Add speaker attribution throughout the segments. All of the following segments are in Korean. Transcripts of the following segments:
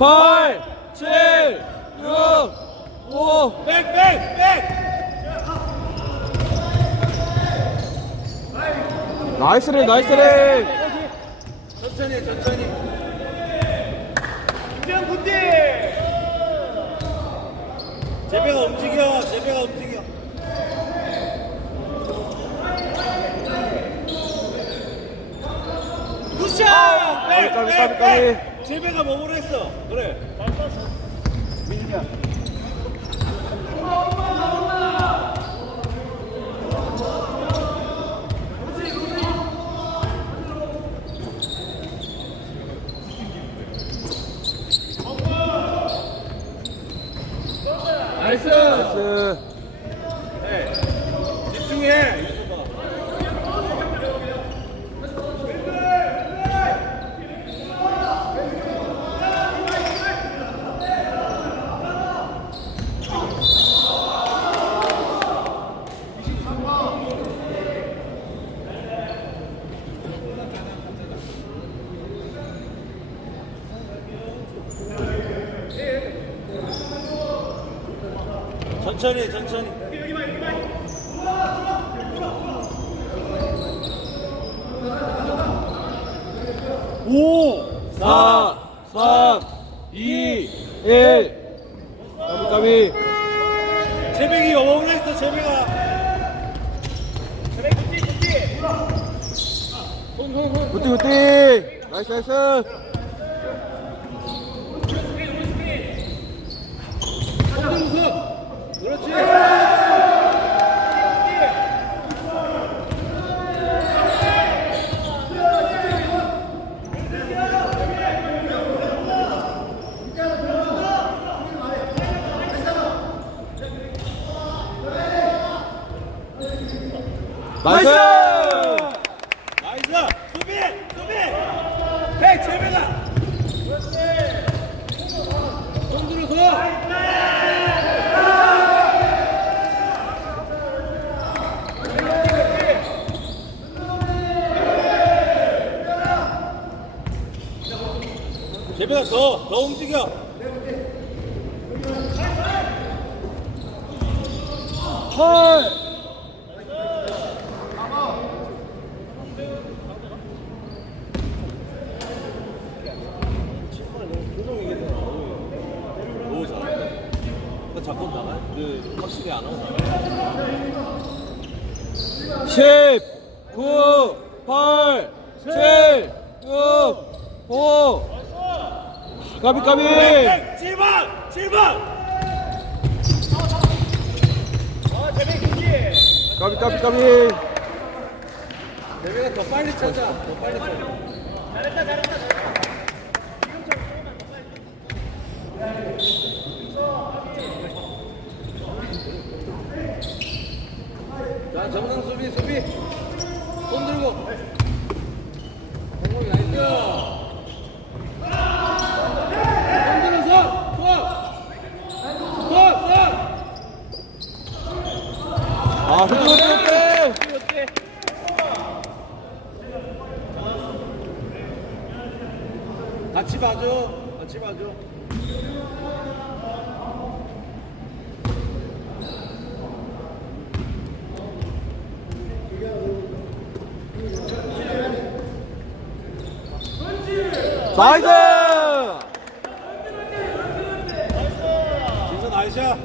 Speaker 1: 8, 7, 6, 5.
Speaker 2: 백, 백, 백.
Speaker 1: 나이스래, 나이스래.
Speaker 2: 천천히, 해, 천천히. 그냥 군디. 제배가 움직여, 제배가 움직여. 굿샷! 백, 백, 백. 제배가 몸으로 했어. 그래. 민준이야. 나이스.
Speaker 1: 나이스.
Speaker 2: 네. 집중해. 천천히 천천히
Speaker 1: 오, 4, 3, 2, 1. 까비, 까비.
Speaker 2: 재백이 영어로 했어 재백아 재백 굿디 굿디
Speaker 1: 굿띠, 굿띠. 나이스, 나이스.
Speaker 2: 그렇지
Speaker 1: 나이스.
Speaker 2: 나이스 수비 수비 백 그렇지 손 들어서 재백아 더 더 움직여
Speaker 1: 헐.
Speaker 2: 너무 잘한다 그 자꾸 나가 그 확실히 안 하고
Speaker 1: 10, 9, 8, 7, 6, 5. 까비, 까비.
Speaker 2: 7번 7번 아 재백 굿디
Speaker 1: 까비, 까비, 까비.
Speaker 2: 내가 더 빨리 찾아. 더 빨리 찾아. 잘했다, 잘했다. 자, 정상 수비, 수비. 손 들고. 공공이 나이스. 손 들어서. 손. 손, 손.
Speaker 1: 아.
Speaker 2: 같이 봐줘. 같이 봐줘.
Speaker 1: 나이스.
Speaker 2: 나이샤.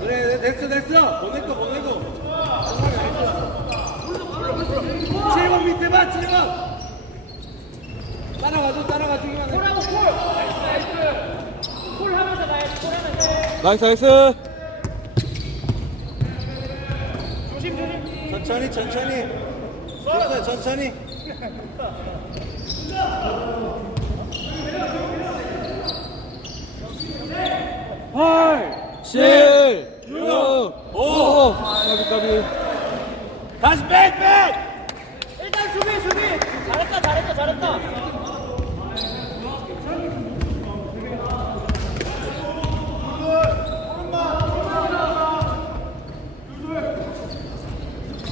Speaker 2: 그래, 됐어, 됐어. 정말 나이스. 7번 밑에 봐, 7번. 따라가줘, 따라가주기만 해.
Speaker 1: 나이스, 나이스.
Speaker 2: 천천히, 천천히. 됐어, 천천히.
Speaker 1: 팔, 칠, 육, 오. 까비, 까비.
Speaker 2: 다시 백, 백!
Speaker 3: 일단 수비 수비 잘했다 잘했다 잘했다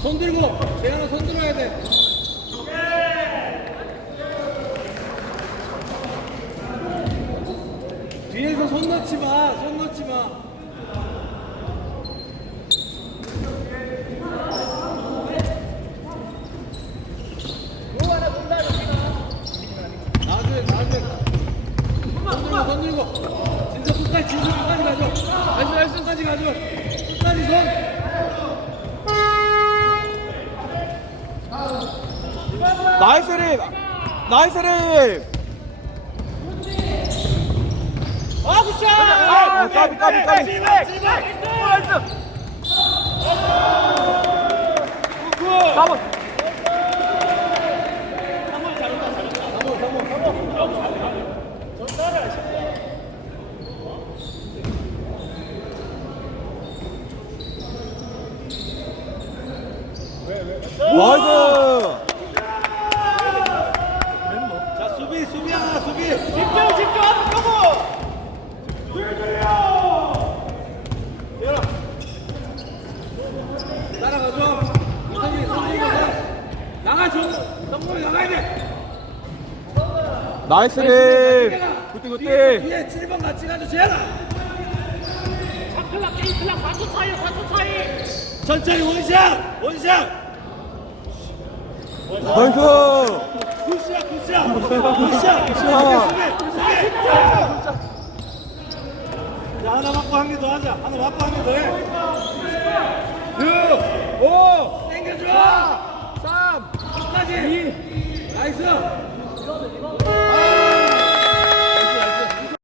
Speaker 2: 손 들고 재현아 손 들어야 돼 뒤에서 손 넣지 마 손 넣지 마. 나중에 나중에. 손 들고 손 들고. 진짜 끝까지 진짜 끝까지 가죠 나이스 나이스. 끝까지 가죠 끝까지 손.
Speaker 1: 나이스 립! 나이스 립!
Speaker 4: 아 굿샷
Speaker 1: 아, 까비, 까비, 까비. 가보. 나이스!
Speaker 5: 자 수비 수비 하나 수비.
Speaker 4: 집중 집중 하고
Speaker 2: 따라가죠 이성이 손 들고 나가 줘 성공이 나가야 돼
Speaker 1: 나이스 립! 굿띠 굿띠!
Speaker 2: 뒤에 7번 같이 가죠 재현아
Speaker 4: 클락 게임 클락 4초 차이 4초 차이
Speaker 5: 천천히 원샷 원샷.
Speaker 1: 나이스!
Speaker 5: 굿샷 굿샷 굿샷 굿샷. 수비 수비. 자 하나 맞고 한 개 더 하자. 하나 맞고 한 개 더 해.
Speaker 2: 6 5 땡겨줘. 3 끝까지. 나이스